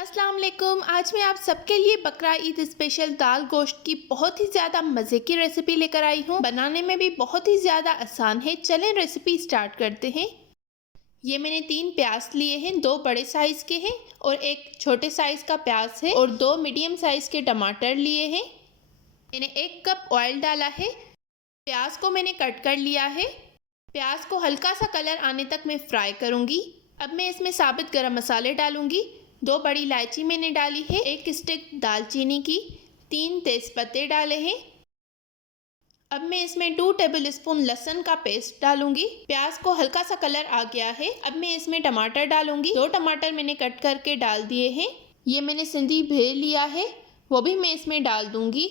अस्सलाम वालेकुम। आज मैं आप सबके लिए बकरा ईद स्पेशल दाल गोश्त की बहुत ही ज़्यादा मज़े की रेसिपी लेकर आई हूँ। बनाने में भी बहुत ही ज़्यादा आसान है। चलें रेसिपी स्टार्ट करते हैं। ये मैंने 3 प्याज लिए हैं, 2 बड़े साइज़ के हैं और एक छोटे साइज़ का प्याज है और 2 मीडियम साइज़ के टमाटर लिए हैं। मैंने 1 कप ऑयल डाला है। प्याज को मैंने कट कर लिया है। प्याज को हल्का सा कलर आने तक मैं फ्राई करूँगी। अब मैं इसमें साबित गरम मसाले डालूँगी। 2 बड़ी इलायची मैंने डाली है, 1 स्टिक दालचीनी की, 3 तेज़पत्ते डाले हैं। अब मैं इसमें 2 टेबल स्पून लहसुन का पेस्ट डालूंगी। प्याज को हल्का सा कलर आ गया है। अब मैं इसमें टमाटर डालूंगी। 2 टमाटर मैंने कट करके डाल दिए हैं। ये मैंने सिंधी भेल लिया है, वो भी मैं इसमें डाल दूंगी।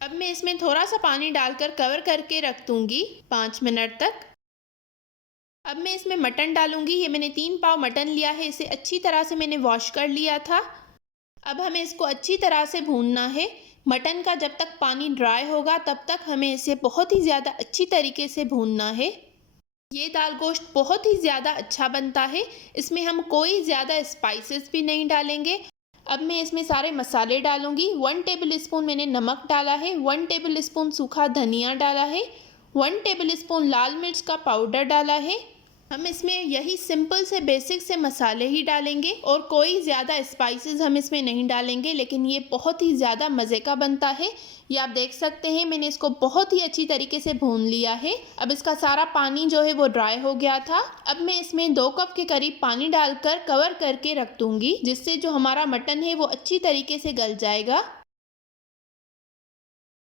अब मैं इसमें थोड़ा सा पानी डालकर कवर करके रख दूंगी 5 मिनट तक। अब मैं इसमें मटन डालूंगी। ये मैंने 3 पाव मटन लिया है, इसे अच्छी तरह से मैंने वॉश कर लिया था। अब हमें इसको अच्छी तरह से भूनना है। मटन का जब तक पानी ड्राई होगा तब तक हमें इसे बहुत ही ज़्यादा अच्छी तरीके से भूनना है। ये दाल गोश्त बहुत ही ज़्यादा अच्छा बनता है। इसमें हम कोई ज़्यादा स्पाइसेस भी नहीं डालेंगे। अब मैं इसमें सारे मसाले डालूंगी। 1 टेबल स्पून मैंने नमक डाला है, 1 टेबल स्पून सूखा धनिया डाला है, 1 टेबल स्पून लाल मिर्च का पाउडर डाला है। हम इसमें यही सिंपल से बेसिक से मसाले ही डालेंगे और कोई ज़्यादा स्पाइसेस हम इसमें नहीं डालेंगे, लेकिन ये बहुत ही ज़्यादा मज़े का बनता है। ये आप देख सकते हैं मैंने इसको बहुत ही अच्छी तरीके से भून लिया है। अब इसका सारा पानी जो है वो ड्राई हो गया था। अब मैं इसमें 2 कप के करीब पानी डालकर कवर करके रख दूँगी, जिससे जो हमारा मटन है वो अच्छी तरीके से गल जाएगा।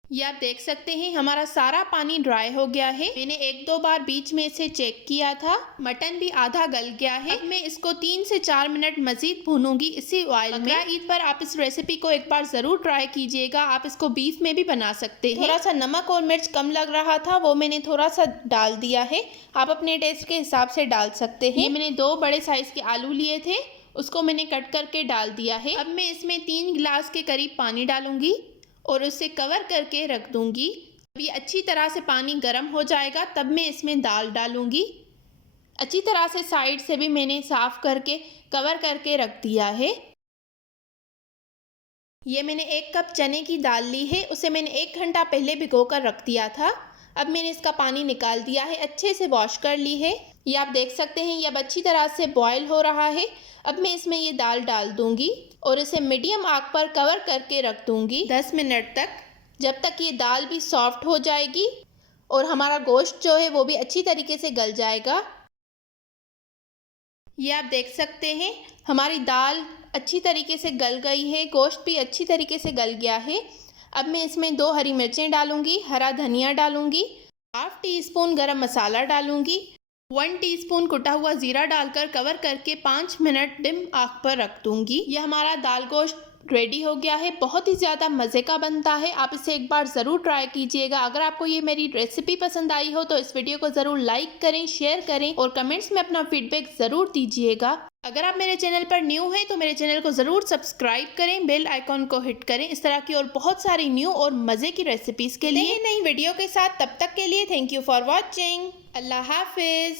ये आप देख सकते हैं हमारा सारा पानी ड्राई हो गया है। मैंने 1-2 बार बीच में इसे चेक किया था। मटन भी आधा गल गया है। अब मैं इसको 3 से 4 मिनट मजीद भूनूंगी इसी ऑयल में। ईद पर आप इस रेसिपी को एक बार ज़रूर ट्राई कीजिएगा। आप इसको बीफ में भी बना सकते हैं। थोड़ा सा नमक और मिर्च कम लग रहा था, वो मैंने थोड़ा सा डाल दिया है। आप अपने टेस्ट के हिसाब से डाल सकते हैं। ये मैंने 2 बड़े साइज़ के आलू लिए थे, उसको मैंने कट करके डाल दिया है। अब मैं इसमें 3 गिलास के करीब पानी डालूंगी और उसे कवर करके रख दूंगी। अभी अच्छी तरह से पानी गर्म हो जाएगा तब मैं इसमें दाल डालूंगी। अच्छी तरह से साइड से भी मैंने साफ करके कवर करके रख दिया है। ये मैंने 1 कप चने की दाल ली है, उसे मैंने 1 घंटा पहले भिगोकर रख दिया था। अब मैंने इसका पानी निकाल दिया है, अच्छे से वॉश कर ली है। ये आप देख सकते हैं ये अब अच्छी तरह से बॉयल हो रहा है। अब मैं इसमें ये दाल डाल दूंगी और इसे मीडियम आग पर कवर करके रख दूंगी 10 मिनट तक, जब तक ये दाल भी सॉफ्ट हो जाएगी और हमारा गोश्त जो है वो भी अच्छी तरीके से गल जाएगा। ये आप देख सकते हैं हमारी दाल अच्छी तरीके से गल गई है, गोश्त भी अच्छी तरीके से गल गया है। अब मैं इसमें 2 हरी मिर्चें डालूंगी, हरा धनिया डालूंगी, हाफ टी स्पून गरम मसाला डालूंगी, 1 टीस्पून कुटा हुआ ज़ीरा डालकर कवर करके 5 मिनट डिम आग पर रख दूंगी। यह हमारा दाल गोश्त रेडी हो गया है। बहुत ही ज़्यादा मज़े का बनता है। आप इसे एक बार ज़रूर ट्राई कीजिएगा। अगर आपको ये मेरी रेसिपी पसंद आई हो तो इस वीडियो को ज़रूर लाइक करें, शेयर करें और कमेंट्स में अपना फीडबैक ज़रूर दीजिएगा। अगर आप मेरे चैनल पर न्यू हैं तो मेरे चैनल को ज़रूर सब्सक्राइब करें, बेल आइकॉन को हिट करें इस तरह की और बहुत सारी न्यू और मज़े की रेसिपीज़ के लिए। नई वीडियो के साथ, तब तक के लिए थैंक यू फॉर वॉचिंग। अल्लाह हाफिज़।